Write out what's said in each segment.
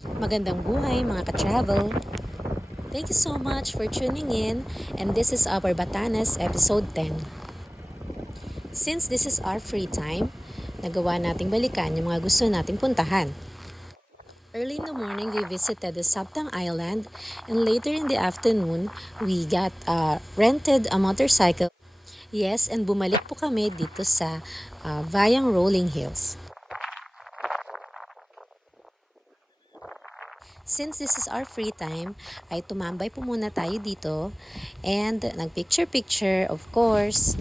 Magandang buhay mga ka-travel! Thank you so much for tuning in and this is our Batanes episode 10. Since this is our free time, nagawa nating balikan yung mga gusto nating puntahan. Early in the morning, we visited the Sabtang Island and later in the afternoon, we got uh, rented a motorcycle. Yes, and bumalik po kami dito sa uh, Vayang Rolling Hills. Since this is our free time, ay tumambay po muna tayo dito and nag-picture-picture of course.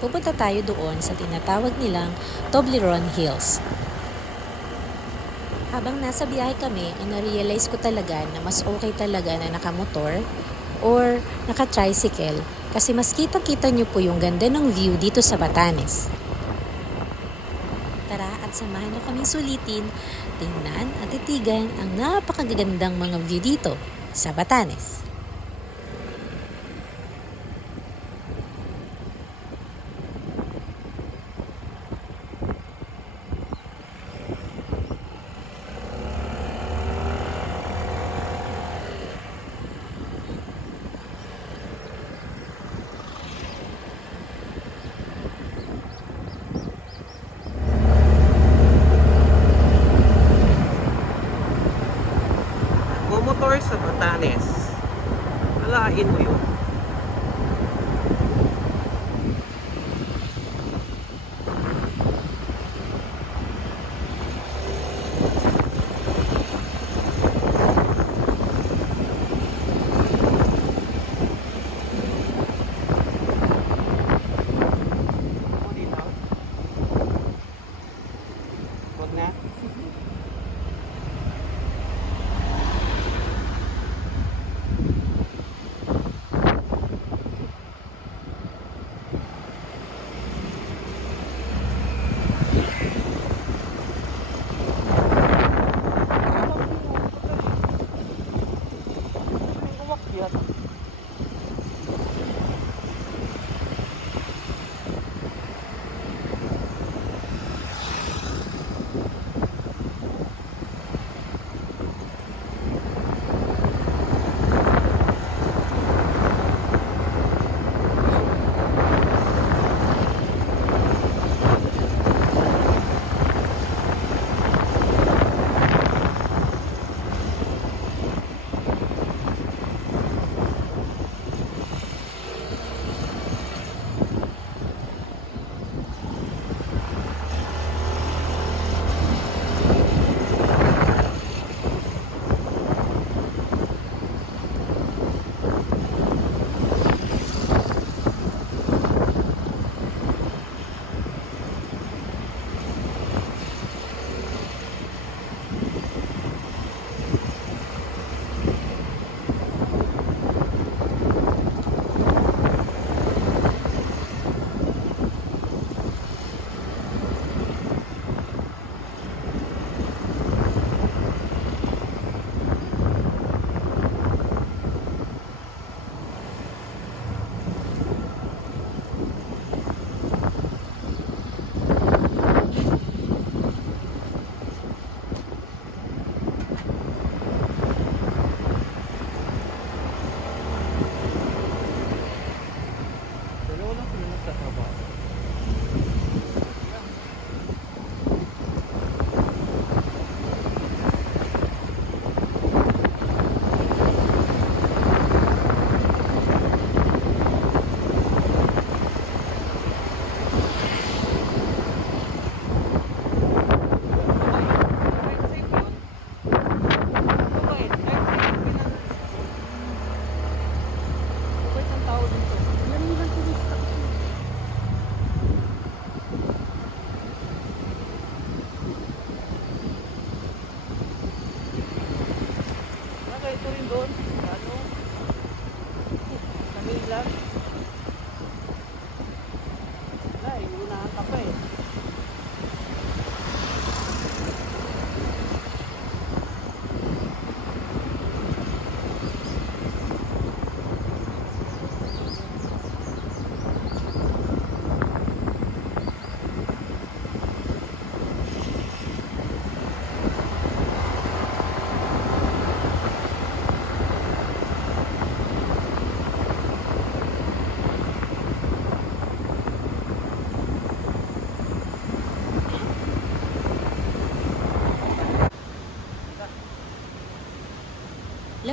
Pupunta tayo doon sa tinatawag nilang Toblerone Hills. Habang nasa biyahe kami, ay na-realize ko talaga na mas okay talaga na nakamotor or naka-tricycle kasi mas kitang-kita nyo po yung ganda ng view dito sa Batanes. Tara at samahan nyo kaming sulitin, tingnan at titigan ang napakagagandang mga view dito sa Batanes.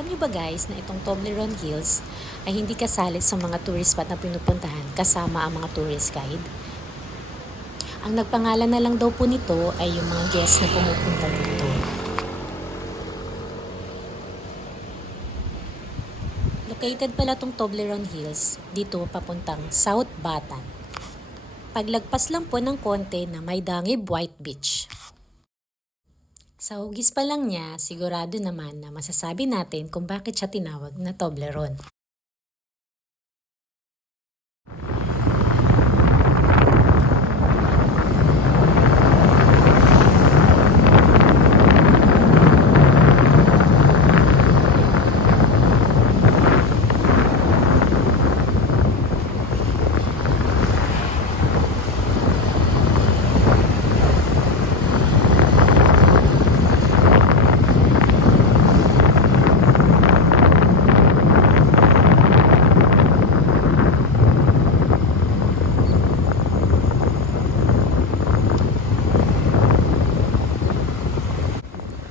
Alam ba guys na itong Toblerone Hills ay hindi kasali sa mga tourist spot na pinupuntahan kasama ang mga tourist guide? Ang nagpangalan na lang daw po nito ay yung mga guests na pumupunta dito. Located pala tong Toblerone Hills dito papuntang South Batan. Paglagpas lang po ng konti na may Dangib White Beach. Sa hugis pa lang niya, sigurado naman na masasabi natin kung bakit siya tinawag na Toblerone.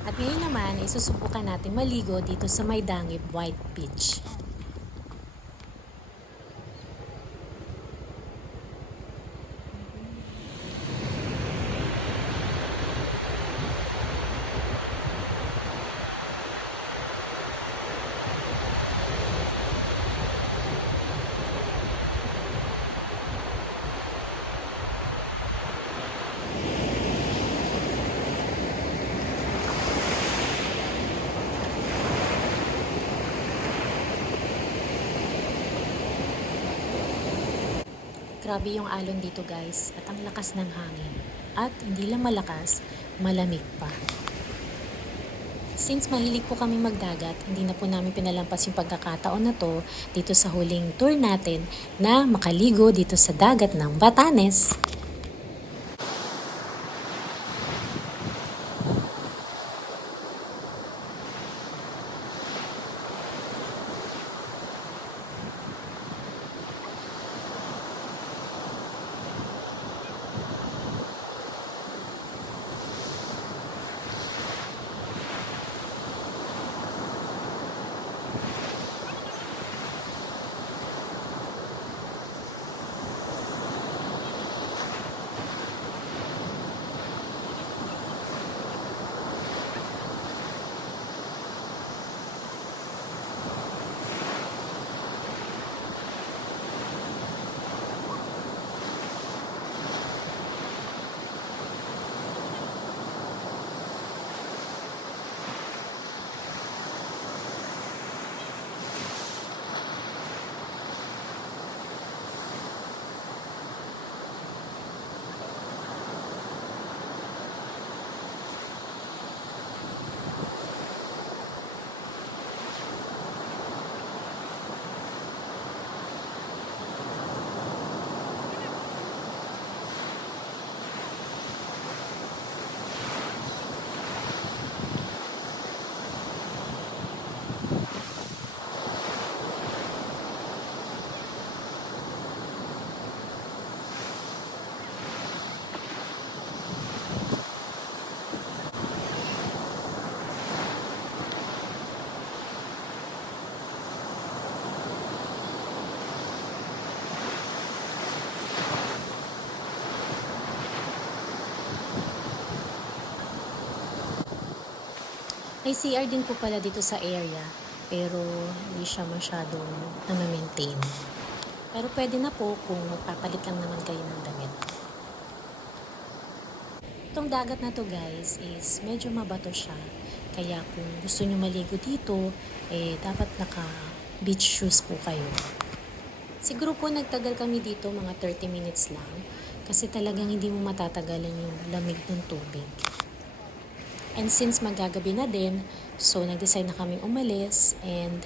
At ngayon naman, isusubukan natin maligo dito sa Maydangib White Beach. Grabe yung alon dito guys at ang lakas ng hangin. At hindi lang malakas, malamig pa. Since mahilig po kami magdagat, hindi na po namin pinalampas yung pagkakataon na to dito sa huling tour natin na makaligo dito sa dagat ng Batanes. May CR din po pala dito sa area, pero hindi siya masyadong na-maintain. Pero pwede na po kung magpapalit lang naman kayo ng damit. Itong dagat na to guys is medyo mabato siya. Kaya kung gusto nyo maligo dito, eh dapat naka beach shoes po kayo. Siguro po nagtagal kami dito mga 30 minutes lang kasi talagang hindi mo matatagalan yung lamig ng tubig. And since magagabi na din, so nag-decide na kaming umalis and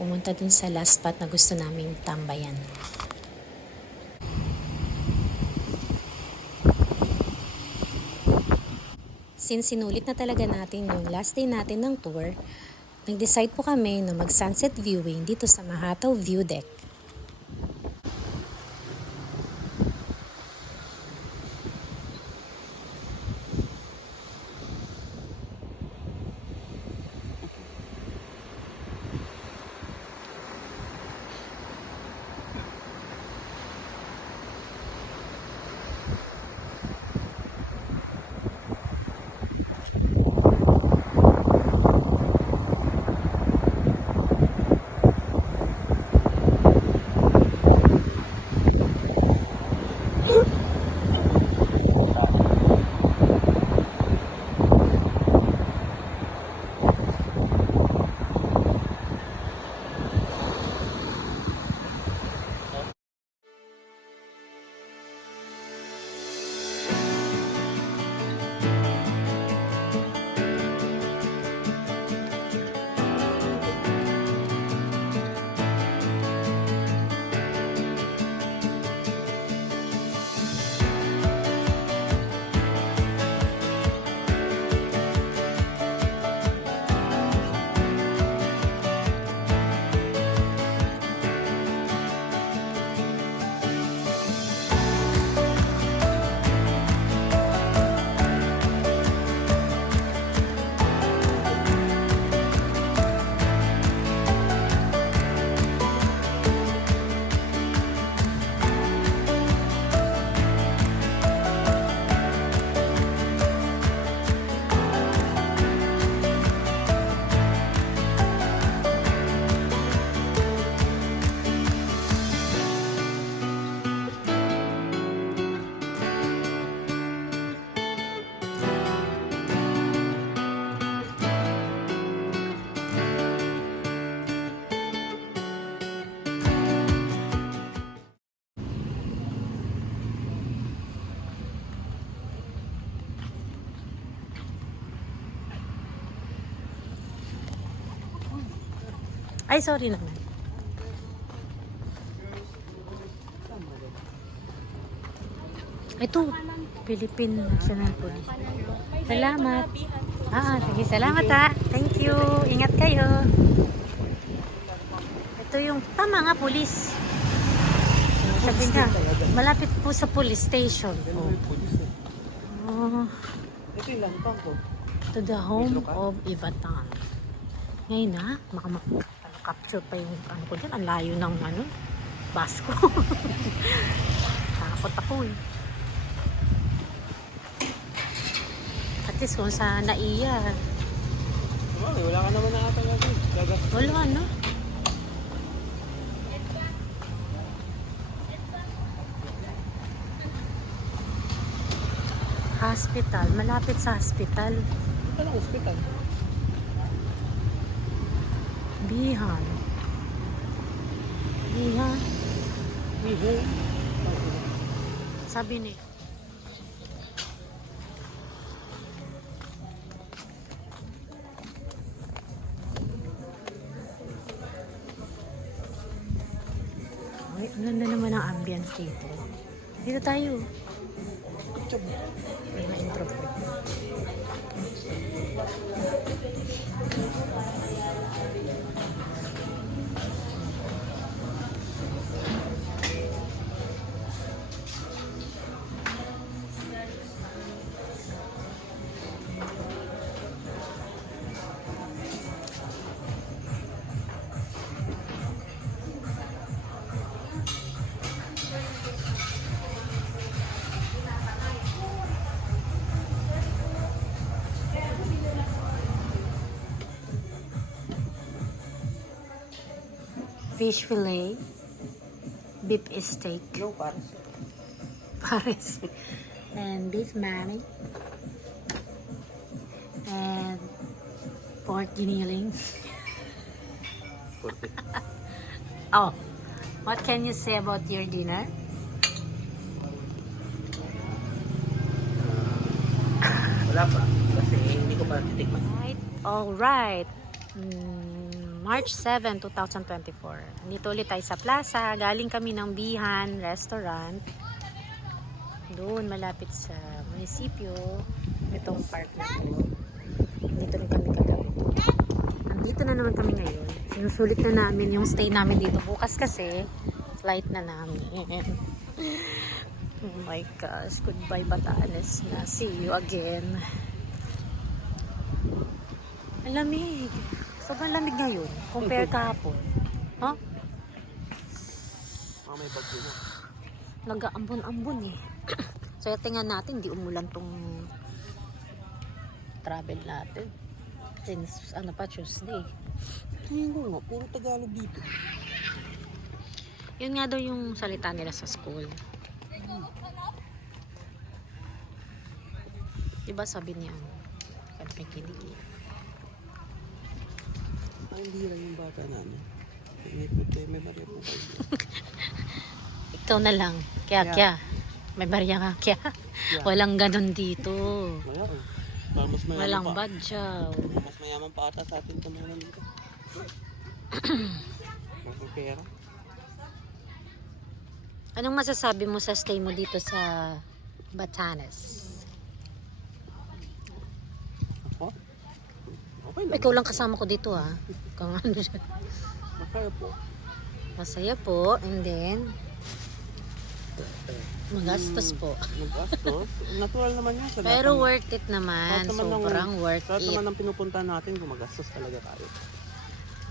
pumunta dun sa last spot na gusto naming tambayan. Since sinulit na talaga natin yung last day natin ng tour, nag-decide po kami na mag-sunset viewing dito sa Mahataw View Deck. Ay, sorry naman. Ito, Philippine National Police. Salamat. Ah, sige, salamat ha. Thank you. Ingat kayo. Ito yung, tama nga, police. Sabi nga, malapit po sa police station. Oh, Ito yung lampang ko. to the home of Ivatan. Ngayon na, baka mak- ano, capture pa yung ano ko dyan. Ang layo ng ano, bus ko. Takot ako eh. At least kung sa naiya, Wala, wala ka naman nakatang gabi. Gagas. wala no? Hospital, malapit sa hospital. Anong hospital? Bihan. Bihan. Miho. Sabi ni Ay, ganda naman ang ambience dito. Dito tayo. May mga introvert. fish fillet, beef steak. No, pares. And beef mani, And pork guinealing. oh, what can you say about your dinner? Wala pa. Kasi hindi ko pa titikman. All right. Mm. March 7, 2024. Nandito ulit tayo sa plaza. Galing kami ng Bihan Restaurant. Doon, malapit sa munisipyo. Itong park na to. Dito rin kami kagabi. Nandito na naman kami ngayon. Sinusulit na namin yung stay namin dito. Bukas kasi, flight na namin. Oh my gosh. Goodbye, Batanes na. See you again. Ang lamig. Sobrang lamig ngayon. Compare kahapon. No? Mga may bagyo na. Nag-aambon-ambon eh. so, tingnan natin, di umulan tong travel natin. Since, ano pa, Tuesday. Hindi ko nga. Puro Tagalog dito. Yun nga daw yung salita nila sa school. Diba sabi niya, kan may kilig. Ay, hindi lang yung bata namin. May, may, may barya po kayo. Ikaw na lang. Kaya, Yeah. kaya. May barya ka, kaya. Yeah. Walang ganun dito. Wala. Parang mas mayaman Walang pa. badyaw. Mas mayaman pa ata sa atin ito mga nandito. Mas may pera. Anong masasabi mo sa stay mo dito sa Batanes? Ako? Okay lang. Ikaw lang kasama ko dito ha. Kung ano siya. Masaya po. Masaya po. And then, magastos po. Nag-gastos. Natural naman yan. Sa Pero ng- worth it naman. naman ng- Sobrang worth Lahat it. naman ng pinupuntahan natin, gumagastos talaga tayo.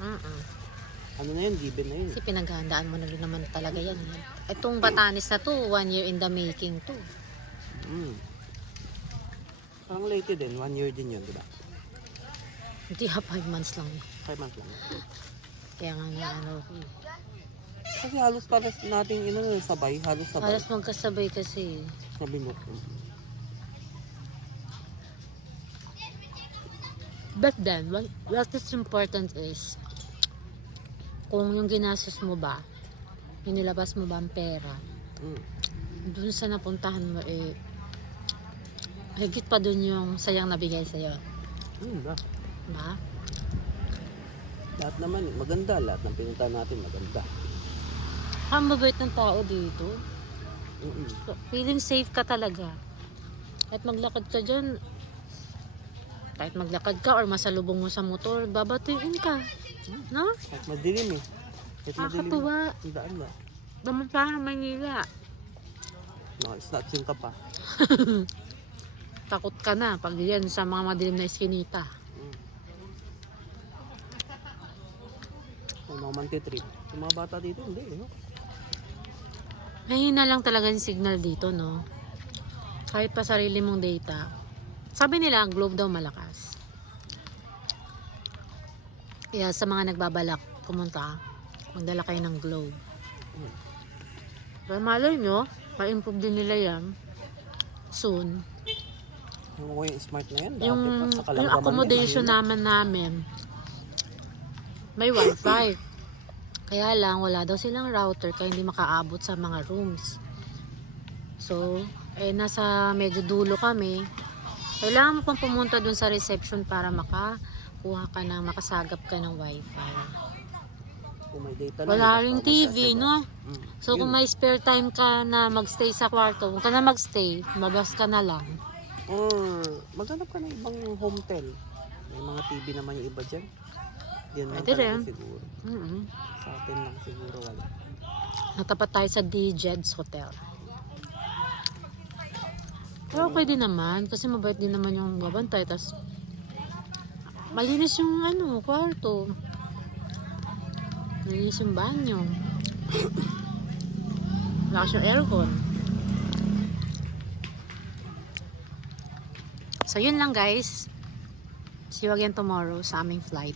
Mm-mm. Ano na yun, given na yun. Kasi pinaghahandaan mo na rin naman talaga yan. Itong Batanes na to, one year in the making to. Mm. Parang late din, one year din yun, di ba? Hindi ha, five months lang. Five months lang. Kaya nga nga, ano, Kasi halos para nating ino sabay, halos sabay. halos magkasabay kasi. Sabi mo. But then, what, what is important is, kung yung ginastos mo ba, yung nilabas mo ba ang pera, Mm. dun sa napuntahan mo eh, higit pa dun yung sayang nabigay sa'yo. Mm, ba? Diba? Lahat naman, maganda. Lahat ng pinuntahan natin, maganda. Ang mabait ng tao dito. Mm-mm. Feeling safe ka talaga. Kahit maglakad ka dyan, kahit maglakad ka or masalubong mo sa motor, babatiin ka. No? Kahit madilim eh. Kahit madilim. Nakakatuwa. Ang daan ba? Daman pa ng Manila. Naka-snatching ka pa. Takot ka na pag yan sa mga madilim na eskinita. May mga mantitrip. Yung mga bata dito, hindi. eh, No? Mahina lang talaga yung signal dito, no? Kahit pa sarili mong data. Sabi nila, globe daw malakas. Kaya sa mga nagbabalak pumunta, magdala kayo ng globe. Pero malay nyo, ma-improve din nila yan soon. Yung smart na yan. Yung, yung accommodation naman namin, may wifi. Kaya lang, wala daw silang router kaya hindi makaabot sa mga rooms. So, eh, nasa medyo dulo kami. Kailangan mo pang pumunta dun sa reception para makakuha ka ng, makasagap ka ng wifi. Kung may data na, Wala pa TV, magsasagot. no? Mm. So, kung may spare time ka na magstay sa kwarto, huwag ka na magstay, magas ka na lang. Or maghanap ka ng ibang hotel. May mga TV naman yung iba dyan. Yan lang Pwede talaga rin. siguro. mm Sa atin lang siguro wala. Natapat tayo sa DJED's Hotel. Pero okay din naman, kasi mabait din naman yung babantay. Tapos, malinis yung ano, kwarto. Malinis yung banyo. Lakas yung aircon. So, yun lang guys. See you again tomorrow sa aming flight.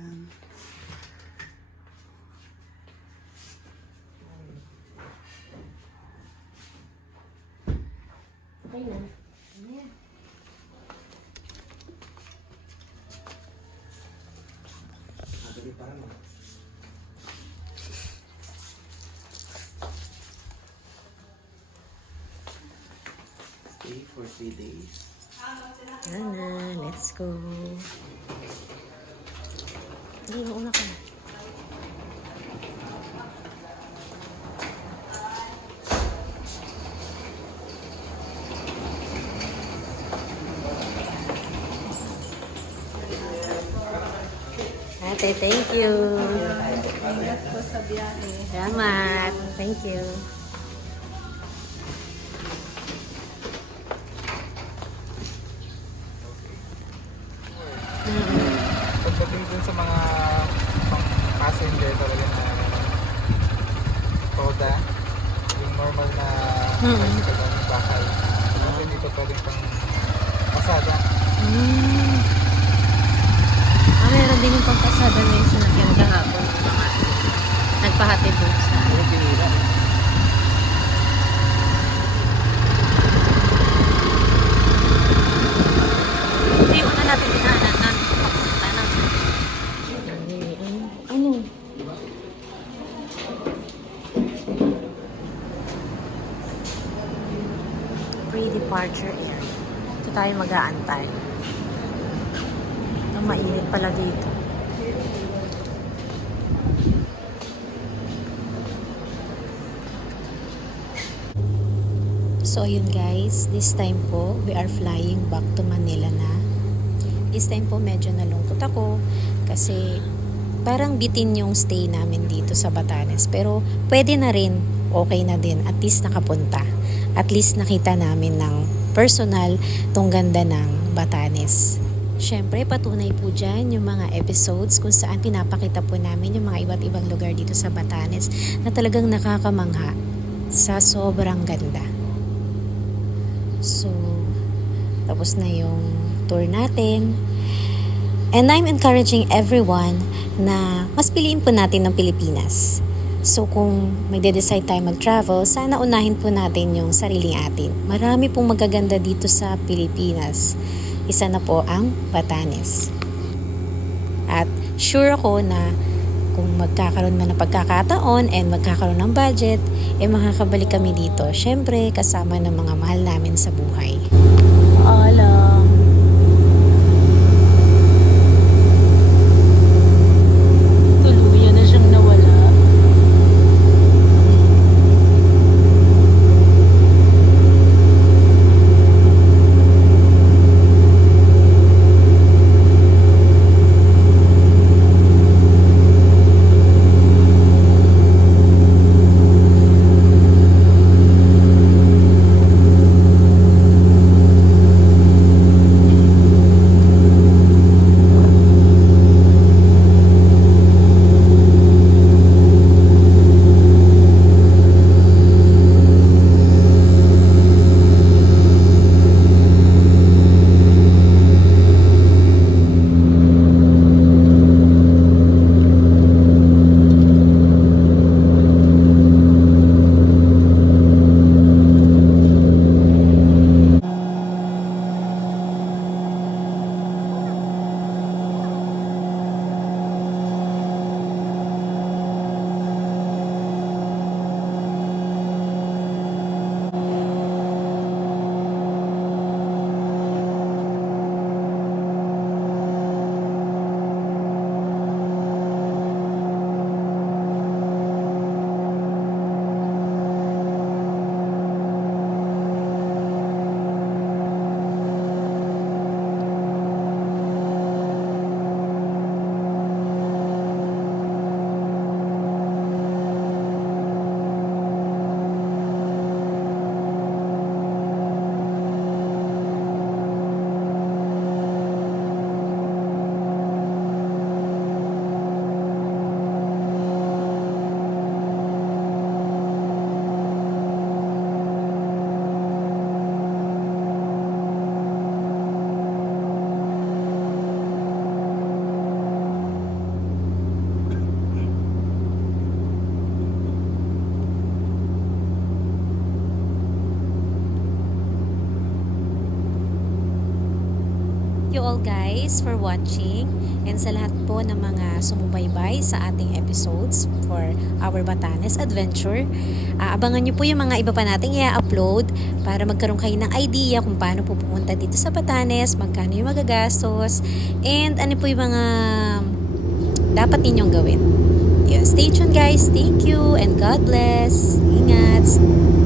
Stay for three days. Na, let's go. Hindi, mauna ka na. Ate, thank you. Salamat. Thank you. Pagdating dun sa mga passenger talaga na toda, yung normal na Mm. bicycle lang yung bakal. Kasi dito pwedeng pang pasada. Mm. Ah, meron din yung pampasada na yung sinagyan kahapon. nagpahatid doon sa... Ano pinira? Hindi, una natin dinaanan na papunta ng... Ano? Pre-departure area. Ito tayo mag-aantay. Pala dito. So yun guys, this time po we are flying back to Manila na. This time po medyo nalungkot ako kasi parang bitin yung stay namin dito sa Batanes. Pero pwede na rin, okay na din. At least nakapunta. At least nakita namin ng personal tong ganda ng Batanes. Siyempre, patunay po dyan yung mga episodes kung saan pinapakita po namin yung mga iba't ibang lugar dito sa Batanes na talagang nakakamangha sa sobrang ganda. So, tapos na yung tour natin. And I'm encouraging everyone na mas piliin po natin ng Pilipinas. So kung magde-decide tayo mag-travel, sana unahin po natin yung sariling atin. Marami pong magaganda dito sa Pilipinas. Isa na po ang Batanes. At sure ako na kung magkakaroon man ng pagkakataon and magkakaroon ng budget, eh makakabalik kami dito. Siyempre, kasama ng mga mahal namin sa buhay. Alam. You all guys for watching and sa lahat po ng mga sumubaybay sa ating episodes for our Batanes Adventure. Ah, abangan nyo po yung mga iba pa nating i-upload para magkaroon kayo ng idea kung paano po pumunta dito sa Batanes, magkano yung magagastos, and ano po yung mga dapat ninyong gawin. Yun, stay tuned guys. Thank you and God bless. Ingat.